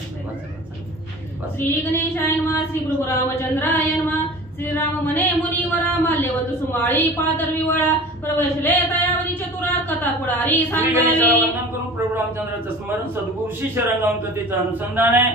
श्री गणेशाय नमः श्री गुरु रामचंद्राय नमः श्रीराम मने मुनिवरा माल्यवंत सुमाळी पातर विवळा प्रवेशले तयावरी चतुरा कथा पुढारी सांगावी वंदन करून प्रभू रामचंद्राचं स्मरण सद्गुरु श्री शरण कथेचं अनुसंधान आहे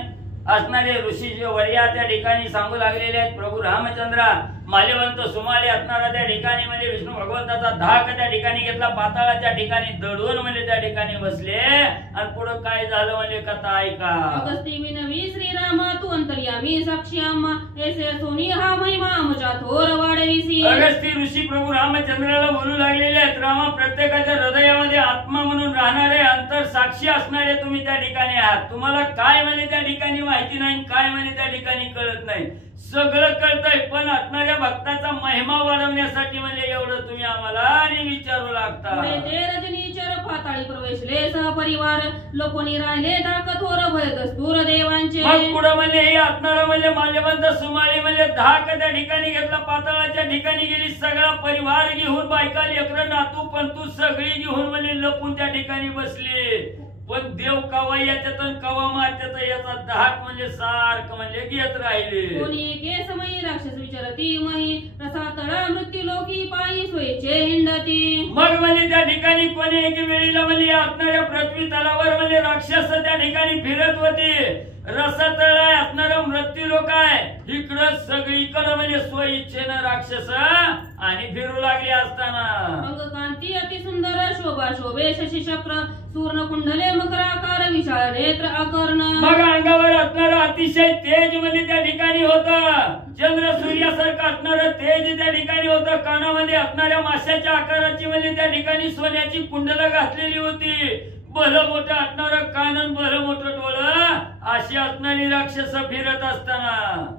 असणारे ऋषी जे वर्या त्या ठिकाणी सांगू लागलेले आहेत प्रभू रामचंद्रा माल्यवंत सुमाळी असणारा त्या ठिकाणी म्हणजे विष्णू भगवंताचा धाक त्या ठिकाणी घेतला पाताळाच्या ठिकाणी दडून म्हणजे त्या ठिकाणी बसले आणि पुढे काय झालं म्हणजे कथा ऐका अगस्ती विनवी श्रीराम तू अंतर्यामी साक्षी आम्हा ऐसे सोनी हा महिमा आमच्या थोर वाढविसी अगस्ती ऋषी प्रभू रामचंद्राला बोलू लागलेले आहेत रामा प्रत्येकाच्या हृदयामध्ये आत्मा म्हणून राहणारे अंतर साक्षी असणारे तुम्ही त्या ठिकाणी आहात तुम्हाला काय म्हणजे त्या ठिकाणी माहिती नाही काय म्हणजे त्या ठिकाणी कळत नाही सगळं कळतंय पण असणाऱ्या भक्ताचा महिमा वाढवण्यासाठी म्हणजे एवढं तुम्ही आम्हाला आणि विचारू लागता रजनीचर पाताळी प्रवेशले सहपरिवार लोकोनी राहिले धाक थोर भय दस्तूर देवांचे मग पुढे म्हणजे हे असणारं म्हणजे माल्यवंत सुमाळी म्हणजे धाक त्या ठिकाणी घेतला पाताळाच्या ठिकाणी गेली सगळा परिवार घेऊन बायका लेकरं नातू पण तू सगळी घेऊन म्हणजे लपून त्या ठिकाणी बसली पण देव कवा याच्यातून कवा मारतात याचा धाक म्हणजे सारखं म्हणजे घेत राहिले कोणी एके समयी राक्षस विचारती मही रसातळा मृत्यू लोकी पायी सोयीचे हिंडती मग म्हणजे त्या ठिकाणी कोणी एके वेळीला म्हणजे असणाऱ्या पृथ्वी तलावर म्हणजे राक्षस त्या ठिकाणी फिरत होते रसातळ असणारा मृत्यू लोक आहे इकडं सगळीकडे म्हणजे स्वइच्छेनं राक्षस आणि फिरू लागले असताना अंगकांती अति सुंदर शोभा शोभे शशी चक्र सूर्ण कुंडले मकराकार विशाल नेत्र अकर्ण मग अंगावर असणारं अतिशय तेज म्हणजे त्या ठिकाणी होतं चंद्र सूर्यासारखं असणारं तेज त्या ठिकाणी होतं कानामध्ये असणाऱ्या माशाच्या आकाराची म्हणजे त्या ठिकाणी सोन्याची कुंडलं घातलेली होती भलं मोठं असणारं कानन भलं मोठं डोळं अशी असणारी राक्षस फिरत असताना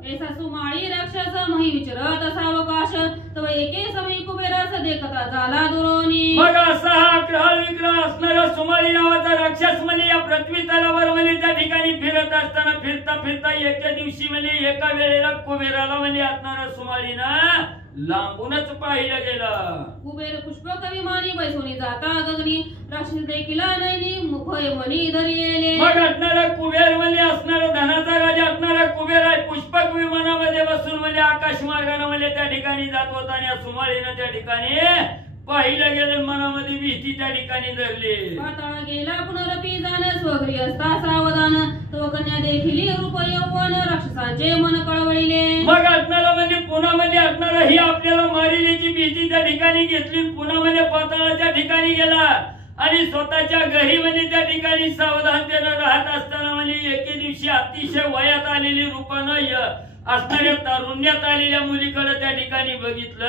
ऐसा सुमाळी राक्षस मही विचरत सावकाश तव एके समयी कुबेरास देखता झाला दुरोनी मग असा हा अग्रह विग्रह असणारा सुमाळी नावाचा राक्षस म्हणजे या पृथ्वी तलावर म्हणजे त्या ठिकाणी फिरत असताना फिरता फिरता एके दिवशी म्हणजे एका वेळेला कुबेराला म्हणजे असणारा सुमाळीनं लांबूनच पाहिलं गेलं कुबेर पुष्पक विमानी बैसोनी जाता गगनी राक्षस देखील नैनी मुखय मनी धरिले मग असणारा कुबेर म्हणजे असणारा धनाचा राजा असणारा कुबेर आहे पुष्पक विमानामध्ये बसून म्हणजे आकाश मार्गाने म्हणजे त्या ठिकाणी जात होता आणि सुमाळीनं त्या ठिकाणी पाहिलं गेलं मनामध्ये भीती त्या ठिकाणी धरली पाताळ गेला पुनरपी जाण स्वगृही असता सावधान तो कन्या देखील रूप यौवन राक्षसांचे मन कळवळिले मग असणारा म्हणजे पुन्हा म्हणजे असणारा ही आपल्याला मारिलेची भीती त्या ठिकाणी घेतली पुन्हा म्हणजे पाताळाच्या ठिकाणी गेला आणि स्वतःच्या घरी म्हणजे त्या ठिकाणी सावधानतेनं राहत असताना म्हणजे एके दिवशी अतिशय वयात आलेली रूपानं असणाऱ्या तारुण्यात आलेल्या मुलीकडे त्या ठिकाणी बघितलं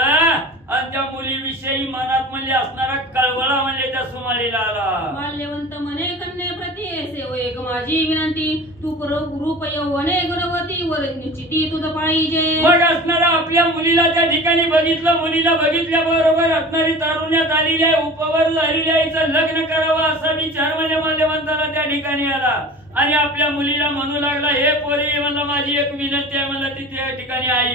आणि त्या मुलीविषयी मनात म्हणजे असणारा कळवळा म्हणजे त्या सुमाळीला आला माल्यवंत मने कन्ये प्रति ऐसे एक माझी विनंती तू रूप यौवने गुणवती वर निश्चिती तुझ पाहिजे मग असणारा आपल्या मुलीला त्या ठिकाणी बघितलं मुलीला बघितल्या बरोबर असणारी तारुण्यात आलेली आहे उपवर झालेली आहे हिचं लग्न करावं असा विचार म्हणजे माल्यवंताला त्या ठिकाणी आला आणि आपल्या मुलीला म्हणू लागला हे पोरी म्हणलं माझी एक विनंती आहे म्हणलं ती त्या ठिकाणी आई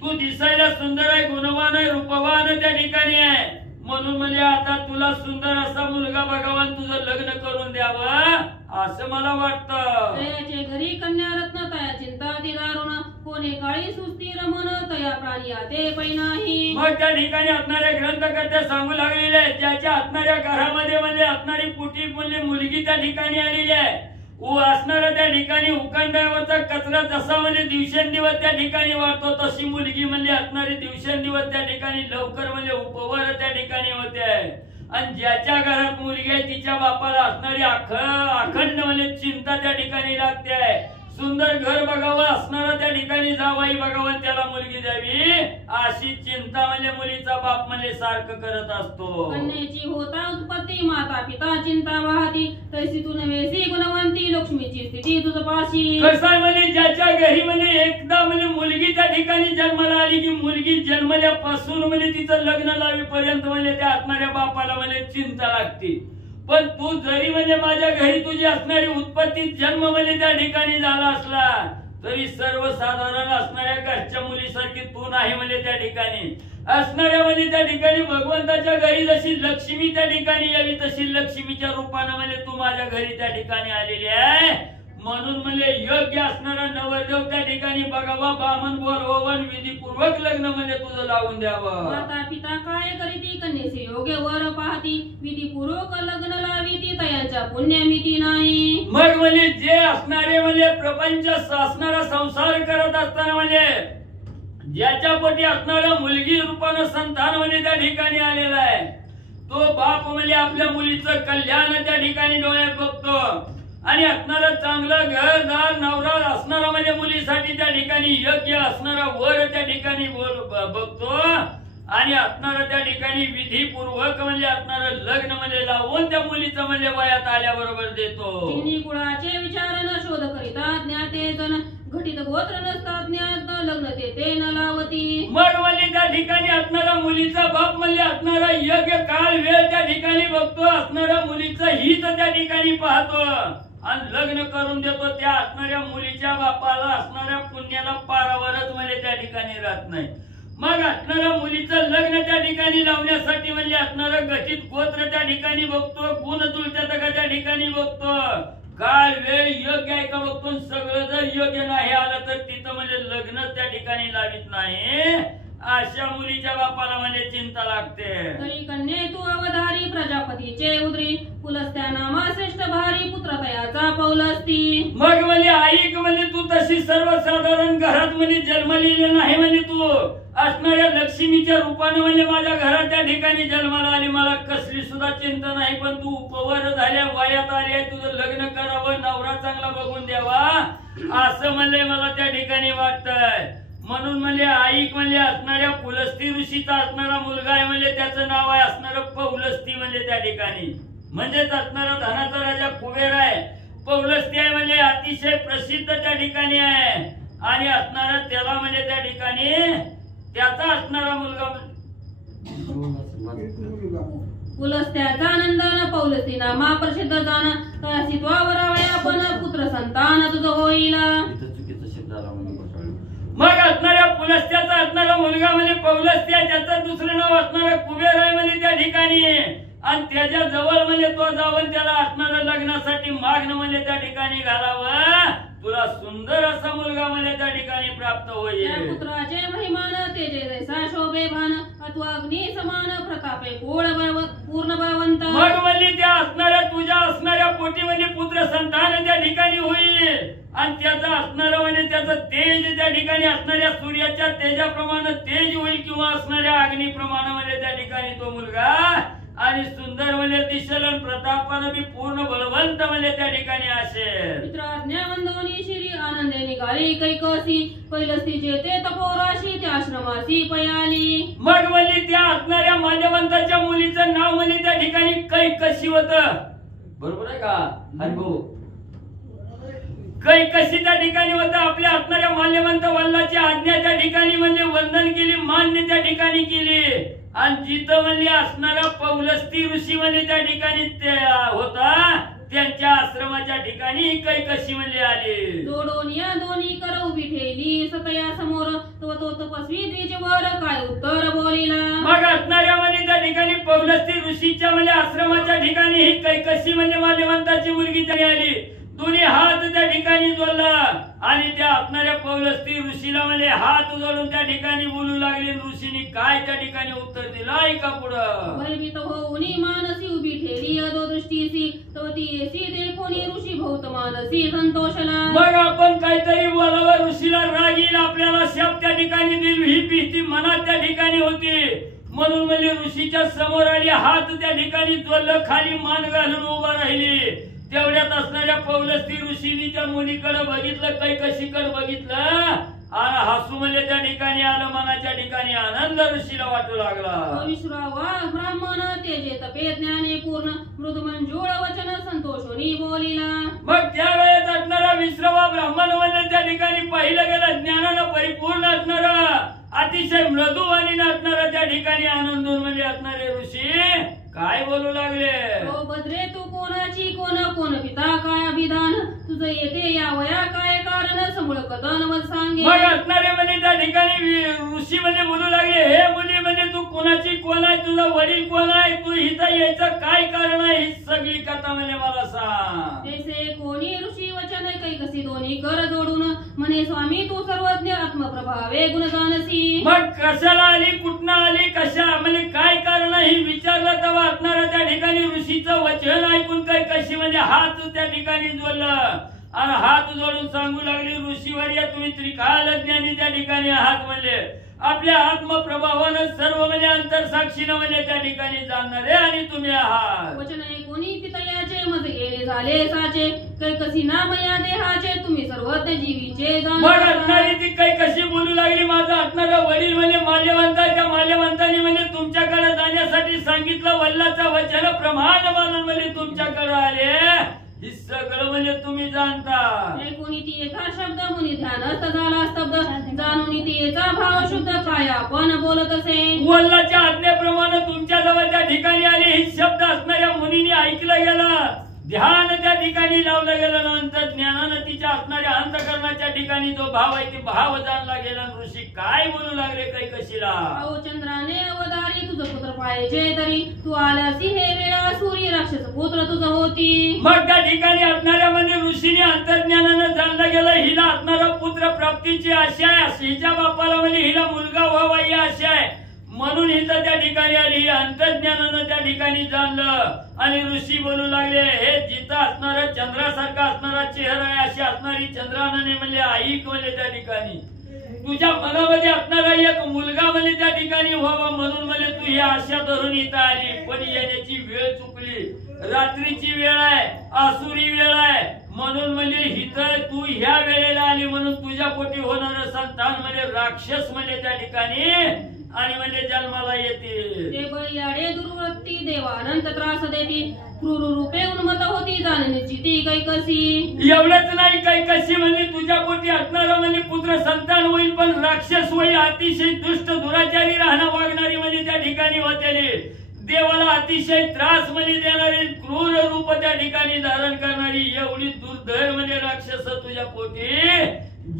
तू दिसायला सुंदर आहे गुणवान आहे रूपवान त्या ठिकाणी आहे म्हणून म्हणजे आता तुला सुंदर असा मुलगा बघावा तुझं लग्न करून द्यावं असं मला वाटतं तयाचे घरी कन्या रत्न तया चिंता ती दारुण कोणे काळी सुस्थिर मन तया प्राणी आते पै नाही मग त्या ठिकाणी असणाऱ्या ग्रंथकर्त्या सांगू लागलेले आहेत ज्याच्या असणाऱ्या घरामध्ये म्हणजे असणारी पुटी म्हणजे मुलगी त्या ठिकाणी आलेली आहे असणारा त्या ठिकाणी उखंडावरचा कचरा जसा म्हणजे दिवसेंदिवस त्या ठिकाणी वाढतो तशी मुलगी म्हणजे असणारी दिवसेंदिवस त्या ठिकाणी लवकर म्हणजे उपवर त्या ठिकाणी होते आणि ज्याच्या घरात मुलगी आहे तिच्या बापाला असणारी अखंड म्हणजे चिंता त्या ठिकाणी लागते आहे सुंदर घर बघावं असणारा त्या ठिकाणी जावाई बघावं त्याला मुलगी द्यावी अशी चिंता म्हणजे मुलीचा बाप म्हणजे सारखं करत असतो कन्येची होता उत्पत्ती माता पिता चिंता वाहती तशी तू नवेसी गुणवंती लक्ष्मीची स्थिती तुझ पाशी कसं म्हणजे ज्याच्या घरी म्हणजे एकदा म्हणजे मुलगी त्या ठिकाणी जन्माला आली की मुलगी जन्मल्यापासून म्हणजे तिचं लग्न लावीपर्यंत म्हणजे त्या असणाऱ्या बापाला म्हणजे चिंता लागते पण तू जरी म्हणजे माझ्या घरी तुझी असणारी उत्पत्ती जन्म म्हणजे त्या ठिकाणी झाला असला तरी सर्वसाधारण असणाऱ्या घरच्या मुलीसारखी तू नाही म्हणजे त्या ठिकाणी असणाऱ्या म्हणजे त्या ठिकाणी भगवंताच्या घरी जशी लक्ष्मी त्या ठिकाणी यावी तशी लक्ष्मीच्या रूपाने म्हणजे तू माझ्या घरी त्या ठिकाणी आलेली आहे म्हणून म्हणजे योग्य असणारा नवरदेव त्या ठिकाणी बघावा, बामण बोलवावं, विधीपूर्वक लग्न म्हणजे तुझं लावून द्यावं. माता पिता काय करीती, कन्येचे योग्य वर पाहती, विधीपूर्वक लग्न लाविती, तयांच्या पुण्यमिती नाही. मग म्हणजे जे असणारे म्हणजे प्रपंच असणारा संसार करत असताना म्हणजे ज्याच्या पोटी असणारा मुलगी रूपानं संतान म्हणजे त्या ठिकाणी आलेला आहे, तो बाप म्हणजे आपल्या मुलीचं कल्याण त्या ठिकाणी डोळ्यात बघतो आणि असणारा चांगलं घरदार नवरा असणारा म्हणजे मुलीसाठी त्या ठिकाणी योग्य असणारा वर त्या ठिकाणी बघतो आणि असणारा त्या ठिकाणी विधीपूर्वक म्हणजे असणारं लग्न म्हणजे लावून त्या मुलीचं म्हणजे वयात आल्याबरोबर देतो. तिन्ही कुळाचे विचार न शोध करिता ज्ञाते जण, घटित गोत्र नसतात ज्ञात, लग्न ते न लावती. मग म्हणजे त्या ठिकाणी असणारा मुलीचा बाप म्हणजे असणारा योग्य काळ वेळ त्या ठिकाणी बघतो, असणारा मुलीचं हित त्या ठिकाणी पाहतो आणि लग्न करून देतो. त्या असणाऱ्या मुलीच्या बापाला असणाऱ्या पुण्याला पारावरच म्हणजे त्या ठिकाणी राहत नाही. मग असणाऱ्या मुलीचं लग्न त्या ठिकाणी लावण्यासाठी म्हणजे असणारं गठीत गोत्र त्या ठिकाणी बघतो, गुण जुळत्यात का त्या ठिकाणी बघतो, काळ वेळ योग्य आहे का बघतो. सगळं जर योग्य नाही आलं तर तिथं म्हणजे लग्न त्या ठिकाणी लावित नाही. अशा मुलीच्या बापाला म्हणजे चिंता लागते. तरी कन्ये तू अवधारी, प्रजापतीचे उदरी, पुलस्त्या नामा श्रेष्ठ भारी, पुत्र तयाचा पौलस्ती. मग म्हणजे आई म्हणजे तू तशी सर्वसाधारण घरात म्हणजे जन्मलेली नाही, म्हणजे तू असणाऱ्या लक्ष्मीच्या रूपाने म्हणजे माझ्या घरात त्या ठिकाणी जन्माला आली. मला कसली सुद्धा चिंता नाही, पण तू उपवर झाल्या, वयात आली आहे, तुझं लग्न करावं, नवरा चांगला बघून द्यावा असं म्हणजे मला त्या ठिकाणी वाटतंय. म्हणून म्हणजे आई म्हणजे असणाऱ्या पुलस्ती ऋषीचा असणारा मुलगा आहे, म्हणजे त्याचं नाव आहे असणारं पौलस्ती, म्हणजे त्या ठिकाणी म्हणजेच असणारा धनाचा राजा कुबेर आहे. पौलस्ती आहे म्हणजे अतिशय प्रसिद्ध त्या ठिकाणी आहे आणि असणारा त्याला म्हणजे त्या ठिकाणी त्याचा असणारा मुलगा पुलस्त्याचा नंदन, पौलस्ती नामा प्रसिद्ध जाण, तयासी त्वावरावया आपण, पुत्र संतान तुझं होईल. मग असणाऱ्या पुलस्त्याचा असणारा मुलगा म्हणजे पौलस्त्या, त्याचं दुसरं नाव असणारं कुबेर आहे म्हणजे त्या ठिकाणी आणि त्याच्या जवळ म्हणजे तो जाऊन त्याला असणारं लग्नासाठी मागणं म्हणजे त्या ठिकाणी घालावं, तुला सुंदर असा मुलगा म्हणजे त्या ठिकाणी प्राप्त होईल. पुत्राचे महिमान तेजे जैसा शोभे भान, अथवा अग्नी समान प्रतापे पूर्ण बळवंत. मग म्हणजे त्या असणाऱ्या तुझ्या असणाऱ्या पोटी म्हणजे पुत्र संतान त्या ठिकाणी होईल आणि त्याचं असणारं म्हणजे त्याचं तेज त्या ठिकाणी असणाऱ्या सूर्याच्या तेजाप्रमाणे तेज होईल किंवा असणाऱ्या अग्निप्रमाणे म्हणजे त्या ठिकाणी तो मुलगा आणि सुंदर म्हणजे दिसेल आणि प्रतापानं बी पूर्ण बळवंत म्हणजे त्या ठिकाणी असेल. मित्राज्ञावंदोनी श्री आनंदे निघाली कैकसी, पैलस्ती जेते तपोराशी त्या आश्रमासी पयाली. मग म्हणजे त्या असणाऱ्या मान्यवंताच्या मुलीचं नाव म्हणजे त्या ठिकाणी कैकसी होतं, बरोबर आहे का हरिभाऊ? कैकसी त्या ठिकाणी होतं. आपल्या असणाऱ्या माल्यवंत वल्लाची आज्ञा त्या ठिकाणी म्हणजे वंदन केली, मान्य त्या ठिकाणी केली आणि जिथं म्हणजे असणारा पौलस्ती ऋषी म्हणजे त्या ठिकाणी होता, त्यांच्या आश्रमाच्या ठिकाणी कैकसी म्हणजे आली. जोडून या दोन्ही कर उभी ठेवली, सतया समोर तो तपस्वी द्विजवर काय उत्तर बोलिला. मग असणाऱ्या म्हणजे त्या ठिकाणी पौलस्ती ऋषीच्या म्हणजे आश्रमाच्या ठिकाणी ही कैकसी म्हणजे माल्यवंताची मुलगी तरी आली. दोन्ही हात त्या ठिकाणी जोडला आणि त्या असणाऱ्या पौलस्ती ऋषीला म्हणजे हात जोडून त्या ठिकाणी बोलू लागले. ऋषीने काय त्या ठिकाणी उत्तर दिलं ऐका पुढं. भयभीत होऊनी मानसी उभी ठेवली अधोदृष्टीसी, तो ती येसी देखोनी ऋषी भौत मानसी संतोषला. मग आपण काहीतरी बोलावं, ऋषीला राग येईल, आपल्याला शाप त्या ठिकाणी दिल ही भीती मनात त्या ठिकाणी होती. म्हणून म्हणजे ऋषीच्या समोर आली, हात त्या ठिकाणी जोडलं, खाली मान घालून उभा राहिली. तेवढ्यात असणाऱ्या पौलस्ती ऋषीनी त्या मुलीकडे बघितलं, कैकसीकडे बघितलं आणि हसू म्हणजे त्या ठिकाणी आलं. मनाच्या ठिकाणी आनंद ऋषीला वाटू लागला. विश्रावा ब्राह्मण तेजे तपे ज्ञाने पूर्ण, मृदु मंजूळ वचन संतोषोनी बोलिला. मग त्यावेळेस असणारा विश्रावा ब्राह्मण म्हणजे त्या ठिकाणी पाहिलं गेलं, ज्ञानानं परिपूर्ण असणारा अतिशय मृदू आणि असणारा त्या ठिकाणी आनंदून म्हणजे असणारे ऋषी काय बोलू लागले. ओ बद्रे तू कोणाची कोण पिता काय अभिधान, तुझं येते या वया काय कारण, समूळ कथन व सांगे. मग असणारे म्हणजे त्या ठिकाणी ऋषी म्हणजे बोलू लागले, हे मुली म्हणजे तू कोणाची कोण आहे, तुझा वडील कोण आहे, तू इथं यायचं काय कारण आहे, ही सगळी कथा म्हणजे मला सांग. तैसे कोणी ऋषी वचन कैकसी दोन्ही कर जोडून म्हणे स्वामी तू सर्वज्ञ आत्मप्रभावे गुण जाणसी. मग कशाला आली, कुठनं आली, कशा म्हणजे काय कारण ही विचारलं तेव्हा असणारा त्या ठिकाणी ऋषीचं वचन ऐकून काय कशी म्हणजे हात त्या ठिकाणी जोडलं आणि हात जोडून सांगू लागली ऋषीवर्य तुम्ही त्रिकाल ज्ञानी त्या ठिकाणी आहात म्हणले. आपल्या आत्मप्रभावानं सर्व म्हणजे अंतरसाक्षीनं म्हणजे त्या ठिकाणी जाणणारे आणि तुम्ही आहात. वचन ऐकूनी पितयाचे मज गेले झाले साचे कैकसी नाम या देहाचे तुम्ही सर्वज्ञ जीवीचे मग असणारी ती काही कशी बोलू लागली माझा असणारा वडील म्हणजे माल्यवंत आहे. त्या माल्यवंतांनी म्हणजे तुमच्याकडे जाण्यासाठी सांगितलं वल्लाचं वचन प्रमाण मानून म्हणजे तुमच्याकडे आले. ही सगळं म्हणजे तुम्ही जाणता. ऐकूनी ती एका शब्द मुनी ध्यानस्थ झाला स्तब्ध जाणून तिचा भाव शुद्ध काय आपण बोलत असे. वल्लाच्या आज्ञेप्रमाणे तुमच्या जवळ त्या ठिकाणी आले. हे शब्द असणाऱ्या मुनीने ऐकलं गेलं, ध्यान त्या ठिकाणी लावलं गेलं. नंतर ज्ञानानं तिच्या असणाऱ्या अंतःकरणाच्या ठिकाणी जो भाव आहे ते भाव जाणला गेला. ऋषी काय बोलू लागले कैकसीला. अहो चंद्राने अवतारी तुझं पुत्र पाहिजे तरी तू आल्यासी हे वेळा सूर्य राक्षस पुत्र तुझं होती. मग त्या ठिकाणी असणाऱ्या म्हणजे ऋषीने अंतर्ज्ञानानं जाणलं गेलं हिला असणारा पुत्र प्राप्तीची आशा आहे. हिच्या बापाला म्हणजे हिला मुलगा व्हावा ही आशा आहे म्हणून हिचं त्या ठिकाणी आली. अंतर्ज्ञानानं त्या ठिकाणी जाणलं आणि ऋषी बोलू लागले हे जिथं असणारा चंद्रासारखा असणारा चेहरा आहे अशी असणारी चंद्रानने म्हणजे ऐक म्हणजे त्या ठिकाणी तुझ्या मनामध्ये असणारा एक मुलगा म्हणजे त्या ठिकाणी व्हावा म्हणून म्हणजे तू ही आशा धरून इथं आली. पण येण्याची वेळ चुकली. रात्रीची वेळ आहे, आसुरी वेळ आहे म्हणून म्हणजे हिथं तू ह्या वेळेला आली म्हणून तुझ्या पोटी होणारं संतान म्हणजे राक्षस म्हणजे त्या ठिकाणी आणि म्हणजे जन्माला येते. ते बळीयाडे दुर्वृत्ती देवानंत त्रास देती क्रूर रूपे उन्मत होती जाणण्याची ती कैकसी. एवढंच नाही कैकसी म्हणजे तुझ्या पोटी असणारा म्हणजे पुत्र संतान होईल पण राक्षस होईल. अतिशय दुष्ट दुराचारी राहणं वागणारी म्हणजे त्या ठिकाणी होते. देवाला अतिशय त्रास म्हणजे देणारी क्रूर रूप त्या ठिकाणी धारण करणारी एवढी दुर्धर म्हणजे राक्षस तुझ्या पोटी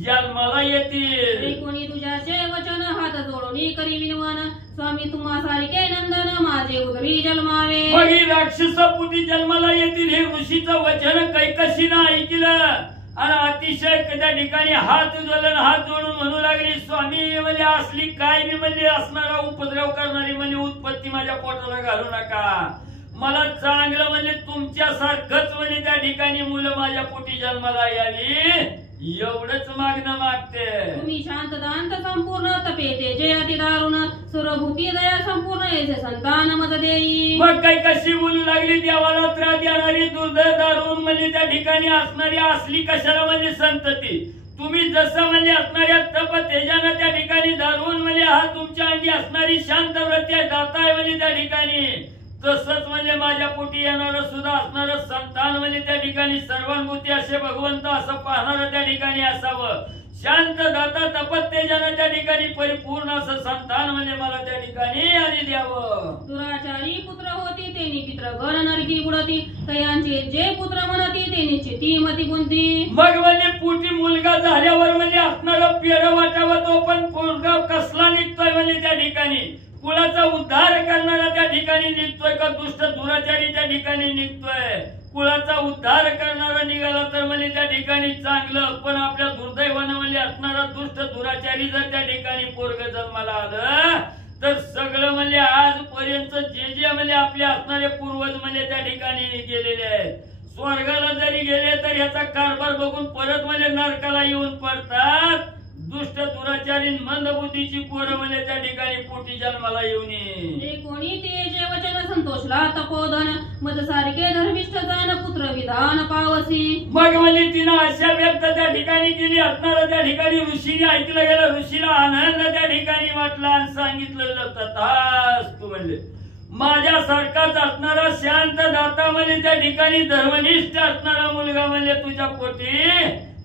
जन्माला येतील. कोणी तुझ्याचे वचन हात जोडून करी विनवन स्वामी तुम्हा सारखे नंदन माझे उदरी जन्मावे. मग ही राक्षस पोटी जन्माला येतील हे ऋषीचं वचन कैकसीनं ऐकलं आणि अतिशय त्या ठिकाणी हात जोडून म्हणू लागली स्वामी म्हणजे असली काय मी म्हणजे असणारा उपद्रव करणारी म्हणजे उत्पत्ती माझ्या पोटाला घालू नका. मला चांगलं म्हणजे तुमच्यासारखंच म्हणजे त्या ठिकाणी मुलं माझ्या पोटी जन्माला यावी एवढंच मागणं मागते. तुम्ही शांत दांत संपूर्ण तपे तेजे अति दारुण सर्वभूती दया संपूर्ण येथे संतान मद देई. मग काही कशी बोलू लागली देवाला त्रास देणारी दुर्धर दारुण म्हणजे त्या ठिकाणी असणारी असली कशाला म्हणजे संतती. तुम्ही जसं म्हणजे असणाऱ्या तप तेजानं त्या ठिकाणी दारुण म्हणजे हा तुमच्या अंगी असणारी शांत वृत्ती आहे दाता आहे म्हणजे त्या ठिकाणी तसंच म्हणजे माझ्या पोटी येणार सुद्धा असणारं संतान म्हणजे त्या ठिकाणी सर्वानुभूती असे भगवंत असं पाहणार त्या ठिकाणी असावं. शांत दाता तपतेजानं त्या ठिकाणी परिपूर्ण असं संतान म्हणजे मला त्या ठिकाणी आणि द्यावं. दुराचारी पुत्र होती तेनी पित्र गण नरकी बुडती तयांचे जे पुत्र म्हणती तेनीची ती मती बुंती. मग म्हणजे पोटी मुलगा झाल्यावर म्हणजे असणारं पेड वाटावं तो पण पोरगा कसला निघतोय म्हणजे त्या ठिकाणी कुळाचा उद्धार करणारा त्या ठिकाणी निघतोय का दुष्ट दुराचारी त्या ठिकाणी निघतोय. कुळाचा उद्धार करणारा निघाला तर म्हणजे त्या ठिकाणी चांगलं पण आपल्या दुर्दैवानं म्हणजे असणारा दुष्ट दुराचारी जर त्या ठिकाणी पोरग जन्माला आलं तर सगळं म्हणजे आजपर्यंत जे जे म्हणजे आपले असणारे पूर्वज म्हणजे त्या ठिकाणी गेलेले आहेत स्वर्गाला जरी गेले तर याचा कारभार बघून परत म्हणजे नरकाला येऊन पडतात. दुष्ट दुराचारी मंदबुद्धीची पोरं म्हणजे त्या ठिकाणी पोटी जन्माला येऊन कोणी ते जे वचन संतोषला तपोधन मद सारखे धर्मिष्ठ जाण पुत्र विधान पावसी. मग म्हणजे तिनं अशा व्यक्त त्या ठिकाणी केली असणार त्या ठिकाणी ऋषीने ऐकलं गेलं. ऋषीला आनंद त्या ठिकाणी वाटला आणि सांगितलं तथास्तु म्हणजे माझ्यासारखाच असणारा शांत दाता म्हणजे त्या ठिकाणी धर्मनिष्ठ असणारा मुलगा म्हणजे तुझ्या पोटी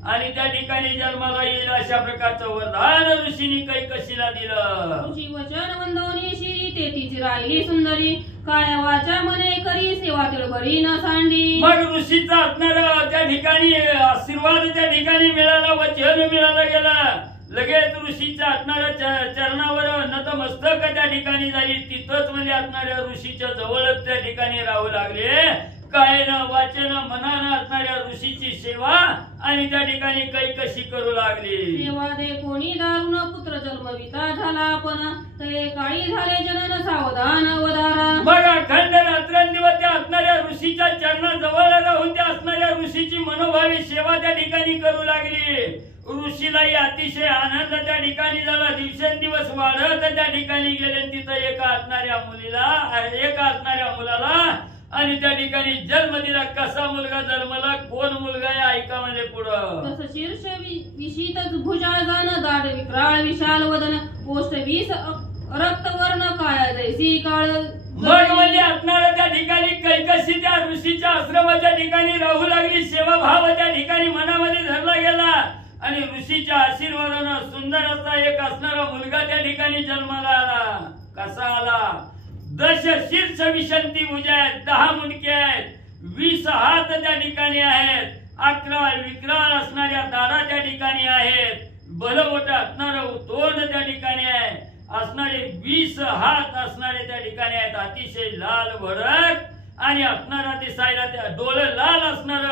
आणि त्या ठिकाणी जन्माला येईल अशा प्रकारचं वरदान ऋषीने कैकसीला दिलं. ऋषी वचन वंदवनी शिरी तेथीची राहिली सुंदरी काय वाचा मने करी सेवा तिळभरी न सांडी. मग ऋषीचा असणारा त्या ठिकाणी आशीर्वाद त्या ठिकाणी मिळाला वचन मिळालं गेलं. लगेच ऋषीच्या असणाऱ्या चरणावर नतमस्तक त्या ठिकाणी झाली. तिथंच म्हणजे असणाऱ्या ऋषीच्या जवळच त्या ठिकाणी राहू लागले. कायेनं वाचेनं मनानं असणाऱ्या ऋषीची सेवा आणि त्या ठिकाणी कशी करू लागली. सेवा दे कोणी दारुण पुत्र जन्मविता झाला पण ते काळी झाले जनन सावधान अवधारा. मग अखंड रात्रंदिवस त्या असणाऱ्या ऋषीच्या चरणाजवळ राहून त्या असणाऱ्या ऋषीची मनोभावी सेवा त्या ठिकाणी करू लागली. ऋषीलाही अतिशय आनंद त्या ठिकाणी झाला. दिवसेंदिवस वाढत त्या ठिकाणी गेले. तिथं एका असणाऱ्या मुलाला आणि त्या ठिकाणी जन्म दिला. कसा मुलगा जन्मला, कोण मुलगा आहे ऐका म्हणजे पुढं. तस शीर्ष विशीत भुजाळ जाण दाट विक्राळ विशाल वदन पोष्ट 20 रक्तवर्ण काळा जैसी काळ. मग म्हणजे असणारा त्या ठिकाणी कैकसी त्या ऋषीच्या आश्रमाच्या ठिकाणी राहू लागली. सेवाभाव त्या ठिकाणी मनामध्ये धरला गेला आणि ऋषीच्या आशीर्वादानं सुंदर असा एक असणारा मुलगा त्या ठिकाणी जन्माला आला. कसा आला? 10 शीर्ष विशंती भुजा आहेत, 10 मुंडके आहेत, 20 हात त्या ठिकाणी आहेत, 11 विक्राळ असणाऱ्या दाढा त्या ठिकाणी आहेत, बलवट असणारं तोंड त्या ठिकाणी आहे, असणारे 20 हात असणारे त्या ठिकाणी आहेत. अतिशय लाल भडक आणि असणारा दिसायला त्या डोळे लाल असणार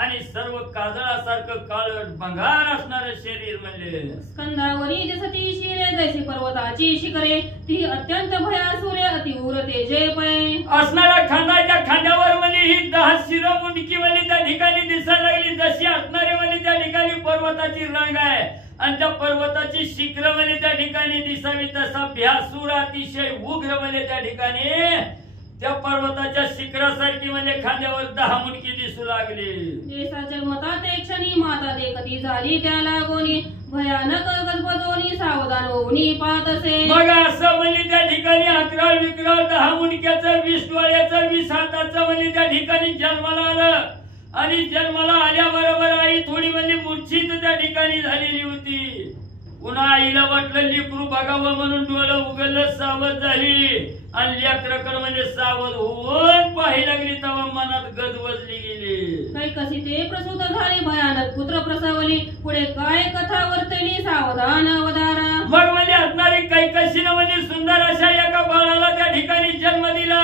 आणि सर्व काजळासारखं काळ भंगार असणार शरीर म्हणजे. स्कंधावरी दिसती शिरे जैसे पर्वताची शिखरे ती अत्यंत भयासुरे अतिउर तेजे पै. असणाऱ्या खांद्याच्या खांद्यावर म्हणजे ही 10 शिरं मुंडकी म्हणजे त्या ठिकाणी दिसायला लागली. जशी असणारे म्हणजे त्या ठिकाणी पर्वताची रांग आहे आणि त्या पर्वताची शिखर म्हणजे त्या ठिकाणी दिसावी तसा भ्यासूर अतिशय उग्र म्हणजे त्या ठिकाणी त्या पर्वताच्या शिखरासारखी म्हणजे खांद्यावर 10 मुंडकी दिसू लागली. जैसा जन्मता ते क्षणी माता देखती झाली त्या लागोनी भयानक गजबजोनी सावधान होऊनी पाहतसे. मग असं म्हणजे त्या ठिकाणी 11 विक्राळ 10 मुंडक्याचं 20 डोळ्याचं 20 हाताचं म्हणजे त्या ठिकाणी जन्माला आलं आणि जन्माला आल्याबरोबर आई थोडी म्हणजे मूर्छित त्या ठिकाणी झालेली होती. पुन्हा आईला वाटलं लेकरू बघावं म्हणून डोळं उघडलं, सावध झाली आणि लेकराकडे म्हणजे सावध होऊन पाही लागली. तेव्हा मनात गजबजली गेली. कैकसी ते प्रसूत झाली भयानक पुत्र प्रसवली पुढे काय कथा वर्तली सावधान अवधारा. मग म्हणजे असणारी कैकसीनं म्हणजे सुंदर अशा एका बाळाला त्या ठिकाणी जन्म दिला.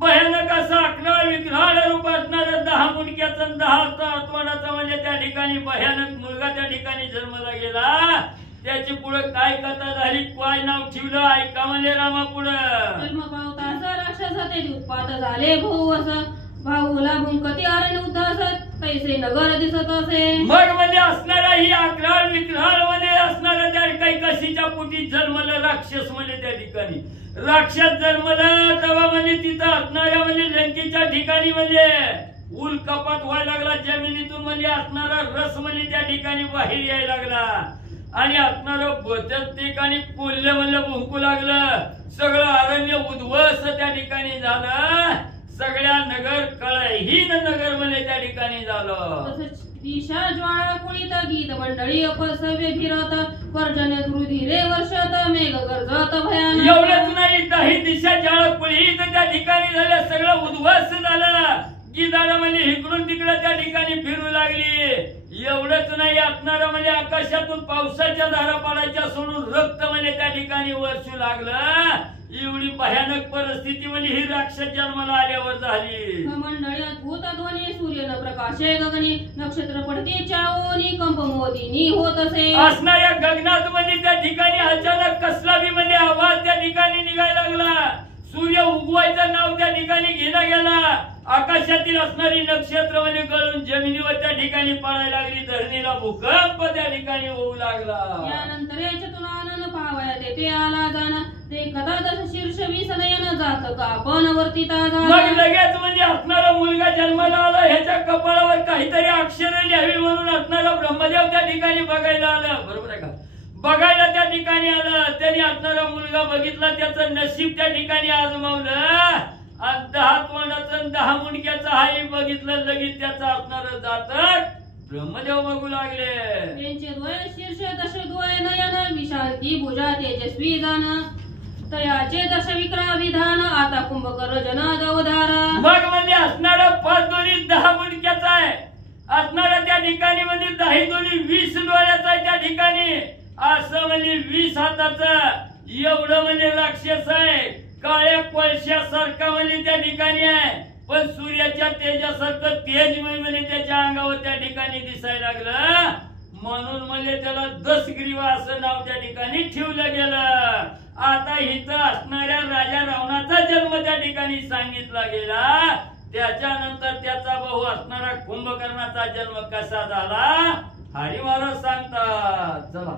भयानक असा 11 विक्राळ रूप असणार 10 मुंडक्याचं 10 तोंडाचा म्हणजे त्या ठिकाणी भयानक मुलगा त्या ठिकाणी जन्माला गेला. त्याची पुढे काय कथा झाली, काय नाव ठेवलं ऐका म्हणजे रामा. पुढे जन्म पावता राक्षस ते उत्पात झाले भाऊ असं भाऊला भूंकती अरण उदासत तैसे नगर दिसत असे. मग म्हणजे असणारा ही 11 विक्राळ मध्ये असणारा त्या कैकसीच्या पोटी जन्मलं राक्षस म्हणजे त्या ठिकाणी राक्षस जन्मलं. तेव्हा म्हणजे तिथं असणाऱ्या म्हणजे लंकेच्या ठिकाणी म्हणजे उल कपात व्हायला लागला. जमिनीतून म्हणजे असणारा रस म्हणजे त्या ठिकाणी बाहेर यायला लागला आणि असणारं ठिकाणी कोल्हे म्हणलं भुंकू लागलं. सगळं अरण्य उद्ध्वस्त त्या ठिकाणी झालं. सगळ्या नगर कळहीन नगर म्हणजे त्या ठिकाणी झालं. दिशा ज्वाळा कुळीत गीत मंडळी अपसव्य फिरत पर्जन्य धृधीरे वर्षत मेघ गरजत भयानक. एवढंच नाही, 10 दिशा ज्वाळा कुळीत त्या ठिकाणी झालं. सगळं उद्ध्वस्त झालं. गीताला म्हणजे इकडून तिकडे त्या ठिकाणी फिरू लागली. एवढंच नाही, असणारं म्हणजे आकाशातून पावसाच्या धारा पडायच्या सोडून रक्त म्हणजे त्या ठिकाणी वर्षू लागलं. एवढी भयानक परिस्थिती म्हणजे ही राक्षस जन्माला आल्यावर झाली. मंडळी अद्भुत ध्वनी सूर्यन प्रकाशे गगनी नक्षत्र पडते चाओनी कंप मोदिनी होत असे. असणाऱ्या गगनात म्हणजे त्या ठिकाणी अचानक कसला बी म्हणजे आवाज त्या ठिकाणी निघायला लागला. सूर्य उगवायचं नाव त्या ठिकाणी घेला गेला. आकाशातील असणारी नक्षत्र म्हणजे गळून जमिनीवर त्या ठिकाणी पडायला लागली. धरणीला भूकंप त्या ठिकाणी होऊ लागला. यानंतर याच्यातून आनंद पाहावयात येते आला जाण ते कदा 10 शीर्ष 20 नयन जात का पण वर्तिता झाला. मग लगेच म्हणजे असणारा मुलगा जन्माला आला. ह्याच्या कपाळावर काहीतरी अक्षर लिहावी म्हणून असणारा ब्रह्मदेव त्या ठिकाणी बघायला आलं. बरोबर आहे का? बघायला त्या ठिकाणी आलं. त्यांनी असणारा मुलगा बघितला. त्याचं नशीब त्या ठिकाणी आजमावलं आणि 10 तोंडाचं 10 मुंडक्याचं हाही बघितलं. लगेच त्याचं असणारं जातक ब्रह्मदेव बघू लागले. त्यांचे द्वय शीर्ष 10 द्वय नयन विशालती भुजा तेजस्वी जाण तयाचे 10 विक्रा विधान आता कुंभकर जन अवधारा. मग म्हणजे असणारा 5 दोन्ही 10 मुंडक्याचा आहे. असणारा त्या ठिकाणी म्हणजे 10 दोन्ही 20 डोळ्याचा आहे. त्या ठिकाणी असं म्हणजे 20 हाताचं एवढं म्हणजे राक्षस आहे. काळ्या कोळशासारखा म्हणजे त्या ठिकाणी आहे. पण सूर्याच्या तेजासारखं तेजमय म्हणे त्याच्या अंगावर त्या ठिकाणी दिसायला लागलं, म्हणून म्हणजे त्याला दशग्रीवा असं नाव त्या ठिकाणी ठेवलं गेलं. आता इथं असणाऱ्या राजा रावणाचा जन्म त्या ठिकाणी सांगितला गेला. त्याच्यानंतर त्याचा भाऊ असणारा कुंभकर्णाचा जन्म कसा झाला हरी महाराज सांगतात. चला.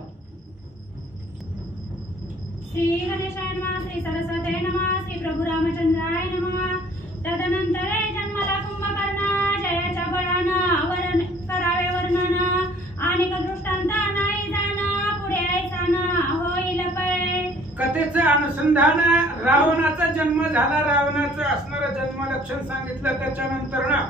श्री गणेशाय नमः, श्री सरस्वती नमः, श्री प्रभू रामचंद्राय नमः. तदनंतर जन्माला कुंभकर्ण, जयाच्या बळानं वरण करावे वर्णन, आणि दृष्टांत नाही जाणं, पुढे ऐसानं होईल पै. कथेचं अनुसंधान रावणाचा जन्म झाला, रावणाचं असणारं जन्म लक्षण सांगितलं. त्याच्यानंतर ना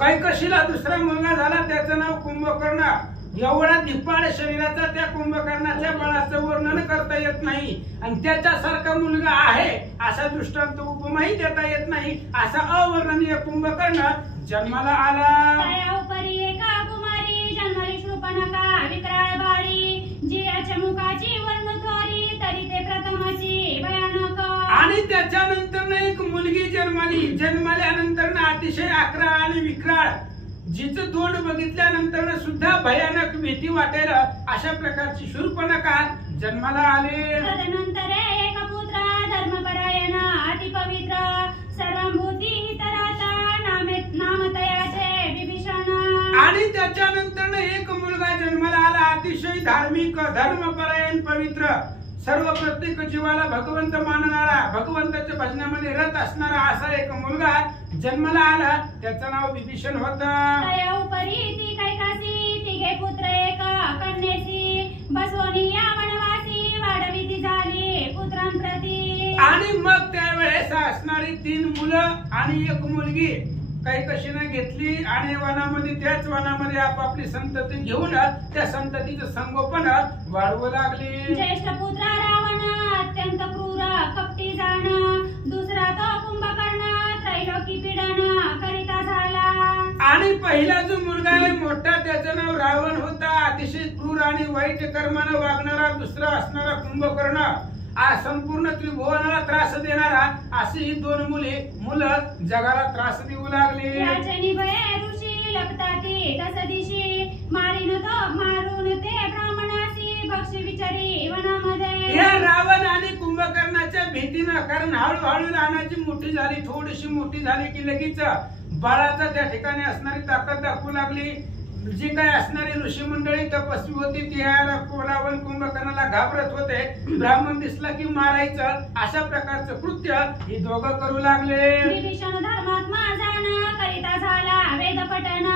कैकशीला दुसरा मुलगा झाला, त्याचं नाव कुंभकर्ण. एवढा धिप्पाड शरीराचा त्या कुंभकर्णाच्या बळाचं वर्णन करता येत नाही, आणि त्याच्यासारखा मुलगा आहे असा दृष्टांत उपमाही देता येत नाही. असा अवर्णनीय कुंभकर्ण जन्माला आला. तयाउपरी एका कुमारी, जन्मली शूर्पणखा विक्राळ बाळी, जियाच्या मुखाची वर्ण थोरी, तरी ते प्रथमची भयानक. आणि त्याच्यानंतर एक मुलगी जन्माल्यानंतर अतिशय आकरा आणि विक्राळ, जिचं तोंड बघितल्यानंतर सुद्धा भयानक भीती वाटेल अशा प्रकारची शूर्पणखा जन्माला आले. तदनंतर एक पुत्र धर्मपरायण अति पवित्र, सर्वभूती हितराचा, नामतयाचे विभीषण. आणि त्याच्यानंतर एक मुलगा जन्माला आला, अतिशय धार्मिक, धर्मपरायण, पवित्र, सर्व प्रत्येक जीवाला भगवंत मानणारा, भगवंताच्या भजनामध्ये रत असणारा असा एक मुलगा जन्माला आला. त्याचं नाव विभीषण होतं. तयाउपरी ती कैकासी, तिघे पुत्र एक कन्येसी, बसवणी या वनवासी, वाढविती झाली पुत्रांप्रती. आणि मग त्यावेळेस असणारी 3 मुलं आणि 1 मुलगी कैकशीने घेतली, आणि वनामध्ये त्याच वनामध्ये आपापली संतती घेऊन त्या संततीचं संगोपन वाढवू लागली. ज्येष्ठ पुत्र रावण अत्यंत क्रूर कपटी जाण, दुसरा तो कुंभकर्ण त्रैलोकी पीडन करिता झाला. आणि पहिला जो मुलगा आहे मोठा, त्याचं नाव रावण होता, अतिशय क्रूर आणि वाईट कर्मानं वागणारा. दुसरा असणारा कुंभकर्ण, संपूर्ण त्रिभुवनाला त्रास देणारा. अशी ही 2 मुलं जगाला त्रास देऊ लागली. याचनी भये ऋषी लपताती तस दिशी, मारून ते ब्राह्मणासी भक्षी विचारी वनामध्ये. या रावण आणि कुंभकर्णाच्या भीतीनं, कारण हळूहळू लहानाची मोठी झाली, थोडीशी मोठी झाली की लगेच बाळाचा त्या ठिकाणी असणारी ताकद दाखवू लागली. जी काय असणारी ऋषी मंडळी तपस्वी होती ती रावण कुंभकर्णाला घाबरत होते. ब्राह्मण दिसला की मारायचं, अशा प्रकारचं कृत्य ही दोघं करू लागले. विभीषण धर्मात्मा जाण, करिता झाला वेद पठण,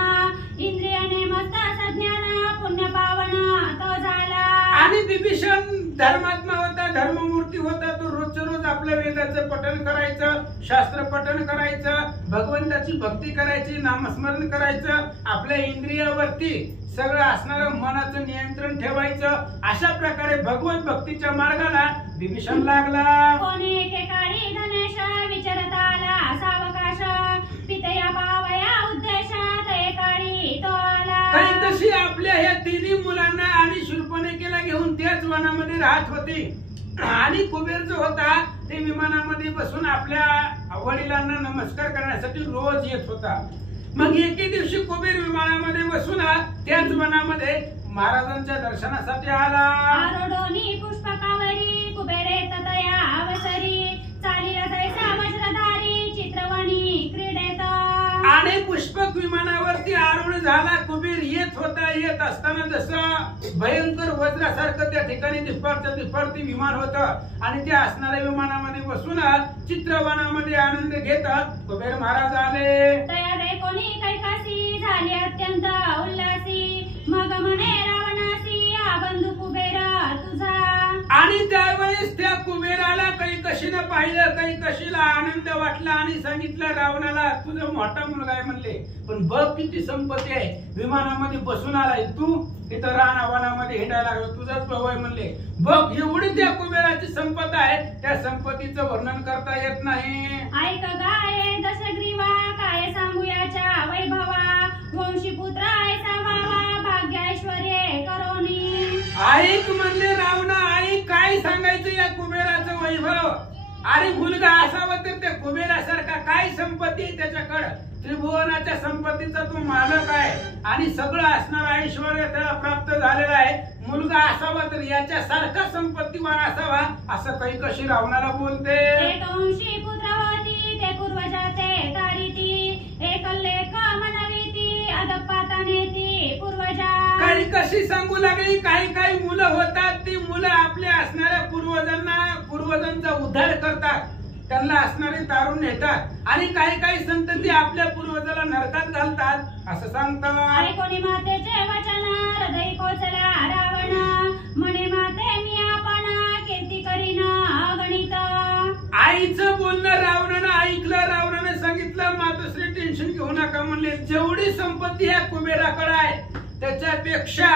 इंद्रियाने मस्त सज्ञान, पुण्य पावन तो झाला. आणि विभीषण धर्मात्मा होता, धर्ममूर्ती होता. तो रोजच्या रोज आपल्या वेदाचं पठण करायचं, शास्त्र पठण करायचं, भगवंताची भक्ती करायची, नामस्मरण करायचं, आपल्या इंद्रियावरती सगळं असणारं मनाचं नियंत्रण ठेवायचं. अशा प्रकारे भगवत भक्तीच्या मार्गाला विभीषण लागला. कोणी एकेकाळी गणेश विचारत आला सावकाश, पितया पावया उद्देशात एकाळी तो आला. काही तशी आपल्या ह्या 3 मुलांना आणि शूर्पणखेला घेऊन त्याच वनामध्ये राहत होती. आणि कुबेर जो होता ते विमानामध्ये बसून आपल्या वडिलांना नमस्कार करण्यासाठी रोज येत होता. मग एके दिवशी कुबेर विमानामध्ये बसून त्याच वनामध्ये महाराजांच्या दर्शनासाठी आला. आरोडोनी पुष्पकावरी कुबेरे ततया अवसरी, चालीला जैसा वज्रधारी चित्रवणी क्रीडेत. आणि पुष्पक विमानावरती आरूढ झाला. कुबेर येत होता. येत असताना जसं भयंकर वज्रासारखं त्या ठिकाणी दिसपारती विमान होतं, आणि त्या असणाऱ्या विमानामध्ये बसून चित्रवनामध्ये आनंद घेत कुबेर महाराज आले. तया दे कोणी कैकासी, झाली अत्यंत उल्हासी, मग म्हणे रावणासी हा बंधू कुबेर तुझा. आणि त्यावेळेस त्या कुबेराला कैकशीनं पाहिलं. कैकशीला आनंद वाटला आणि सांगितलं रावणाला, तुझा मोठा मुलगा आहे म्हणले, पण बघ किती संपत्ती आहे, विमानामध्ये बसून आलाय तू, इथं रानावनामध्ये हिंडायला लागला, तुझाच भाऊ आहे म्हणले. बघ एवढी त्या कुबेराची संपत आहे, त्या संपत्तीचं वर्णन करता येत नाही. ऐक गाये दशग्रीवा, काय सांगू याच्या वैभवा, वंशी पुत्र ऐसा भावा, भाग्य ऐश्वर्ये करोनी. ऐक म्हणले रावणा, ऐक काय सांगायचं या कुबेराचं वैभव. अरे मुलगा असावा तर ते कुबेरासारखा काय संपत्ती आहे त्याच्याकडे, त्रिभुवनाच्या संपत्तीचा तो मालक आहे आणि सगळं असणार ऐश्वर त्याला प्राप्त झालेलं आहे. मुलगा असावा तर याच्यासारखा संपत्तीवान असावा असं काही कशी रावणाला बोलते. एकवंशी पुत्र होती ते पूर्वजा ते तारीती, एकल्लेख मनविती अदपाताने ती पूर्वजा. काही कशी सांगू लागली, काही काही मुलं होतात ती मुलं आपल्या असणाऱ्या पूर्वजांचा उद्धार करतात, त्यांना असणारे तारून नेतात आणि काही काही संतती आपल्या पूर्वजाला नरकात घालतात असं सांगतात. ऐकोनी मातेचे वचन हृदय कोचला रावण, म्हणे माते मी आपण कीर्ती करीन अगणित. आईचं बोलणं रावणानं ऐकलं, रावणानं सांगितलं मातोश्री टेन्शन घेऊ नका म्हणले, जेवढी संपत्ती या कुबेराकडे आहे त्याच्यापेक्षा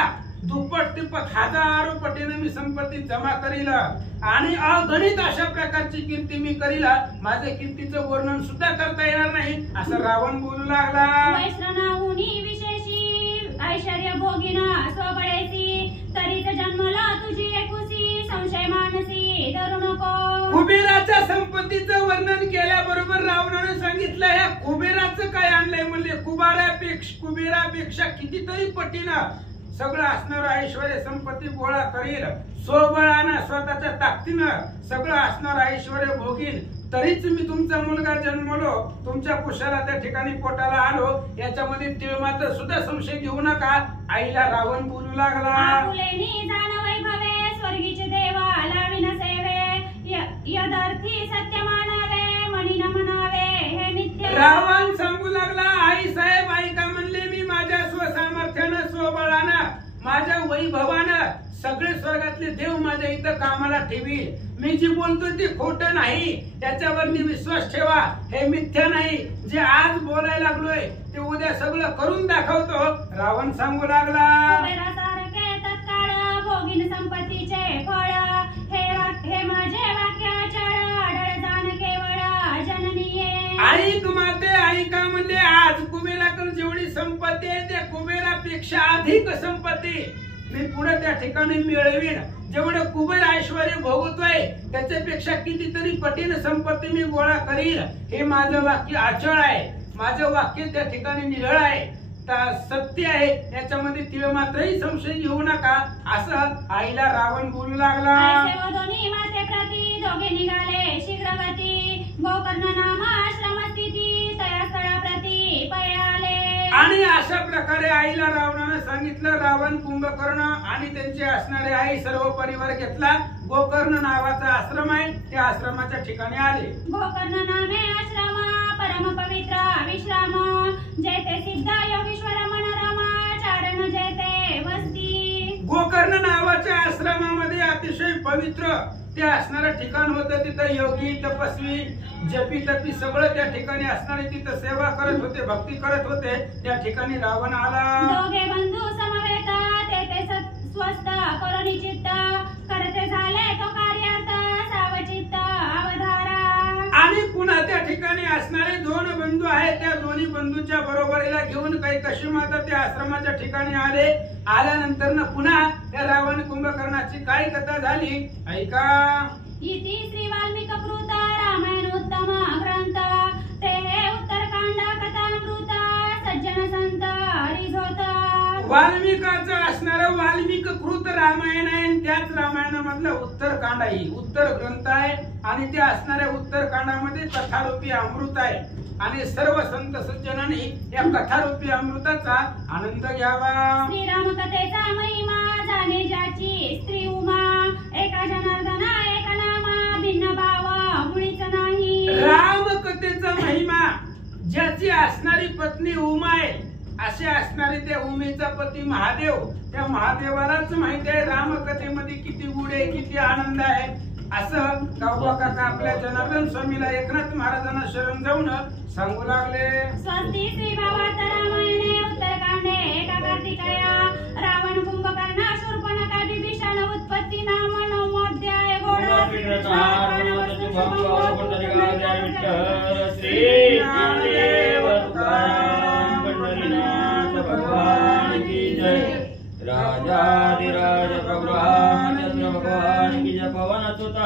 दुप्पट तिप्पट हजारो पटीने मी संपत्ती जमा करील आणि अगणित अशा प्रकारची कीर्ती मी करील, माझ्या कीर्तीचं वर्णन सुद्धा करता येणार नाही असं रावण बोलू लागला. वैश्रनाहुनी विशेषी ऐश्वर्य भोगिन स्वबळेसी, तरीच जन्मला तुझी एकुसी संशय मानसी धरू नको. कुबेराच्या संपत्तीचं वर्णन केल्याबरोबर रावणाने सांगितलं या कुबेराचं काय आणलंय म्हणले, कुबेरापेक्षा कितीतरी पटीनं सगळं असणारं ऐश्वर संपत्ती गोळा करील, स्वबळानं स्वतःच्या ताकदीनं सगळं असणारं ऐश्वर भोगीन, तरीच मी तुमचा मुलगा जन्मलो, तुमच्या कुशाला त्या ठिकाणी पोटाला आलो, याच्यामध्ये तिळमात्र सुद्धा संशय घेऊ नका आईला रावण बोलू लागला. आपुलेनी जाण वैभवे स्वर्गीचे देवा लाविन सेवे, यदार्थी सत्य मानावे मनी न म्हणावे हे नित्य. रावण सांगू लागला, आई साहेब ऐका म्हणले, मी माझ्या स्वसामर्थ्यानं स्वबळानं माझ्या वैभवानं सगळे स्वर्गातले देव माझ्या इथं कामाला ठेवी, मी जी बोलतो ते खोटं नाही, त्याच्यावरती विश्वास ठेवा, हे मिथ्या नाही, जे आज बोलायला लागलोय ते उद्या सगळं करून दाखवतो रावण सांगू लागला. कुबेरासारखे तत्काळ भोगीन संपत्तीचे फळ, हे माझे वाक्याचळ अडळ जाण केवळ जननीये. ऐक माते ऐका म्हणले, आज कुबेराकडे जेवढी संपत्ती आहे त्या कुबेरापेक्षा अधिक संपत्ती मी पुढे त्या ठिकाणी मिळवीन, जेवढं कुबेर ऐश्वर भोगतोय त्याच्यापेक्षा कितीतरी पटीने संपत्ती मी गोळा करील, हे माझं वाक्य अचळ आहे, माझं वाक्य त्या ठिकाणी निरळ आहे, सत्य आहे, याच्यामध्ये तिळ मात्रही संशय घेऊ नका असं आईला रावण बोलू लागला. दोन्ही माते प्रती दोघे निघाले शीघ्रगती, गोकर्ण नाम आश्रम स्थिती तया स्थळा प्रती पयाले. आणि अशा प्रकारे आईला रावणानं सांगितलं, रावण कुंभकर्ण आणि त्यांचे असणारे आई सर्व परिवार घेतला, गोकर्ण नावाचा आश्रम आहे त्या आश्रमाच्या ठिकाणी आले. गोकर्ण नामे आश्रम परम पवित्र विश्राम, जेते सिद्ध योगीश्वर मनोरमा चारण जेते वस्ती. गोकर्ण नावाच्या आश्रमामध्ये अतिशय पवित्र ते असणारं ठिकाण होतं, तिथं योगी तपस्वी जपी तपी सगळं त्या ठिकाणी असणारे तिथं सेवा करत होते, भक्ती करत होते, त्या ठिकाणी रावण आला. दोघे बंधू समवेत तेथे स्वस्त करुणी चित्त, करते झाले तो कार्यार्थ सावचित्त अवधारा. आणि पुन्हा त्या ठिकाणी असणारे दोन बंधू आहेत, त्या दोन्ही बंधूच्या बरोबरीला घेऊन काही कशी माता त्या आश्रमाच्या ठिकाणी आले. आल्यानंतर न पुन्हा त्या रावण कुंभकर्णाची काय कथा झाली ऐका. इति श्री वाल्मिक कृत रामायण उत्तम ग्रंथ, ते हे उत्तरकांड कथामृत सज्जन संत हरिझोत. वाल्मिकाचं असणारं वाल्मिक कृत रामायण आहे, त्याच रामायणामधलं उत्तरकांड आहे, उत्तर ग्रंथ आहे आणि त्या असणाऱ्या उत्तरकांडामध्ये कथारूपी अमृत आहे आणि सर्व संत सज्जनांनी या कथारूपी अमृताचा आनंद घ्यावा. श्रीराम कथेचा महिमा जाणे ज्याची स्त्री उमा, एका जनार्दना एक नामा भिन्न भाव मुळीच नाही. राम कथेचा महिमा ज्याची असणारी पत्नी उमा आहे, असे असणारे त्या उमेचा पती महादेव, त्या महादेवालाच माहिती आहे रामकथेमध्ये किती गुण आहे, किती आनंद आहे. असं गावबा काका आपल्या जनार्दन स्वामीला एकनाथ महाराजांना शरण जाऊन सांगू लागले. स्वस्ती श्री भावार्थ रामायणे उत्तरकांडे एका कार्तिकया, रावण कुंभकर्ण शूर्पणखा विभीषण उत्पत्ती नाम नवमोऽध्याय. श्री ज्ञानदेव तुकाराम पंढरीनाथ भगवान की जय. राजाधिराज प्रभु रामचंद्र भगवान की जय. पवन सुत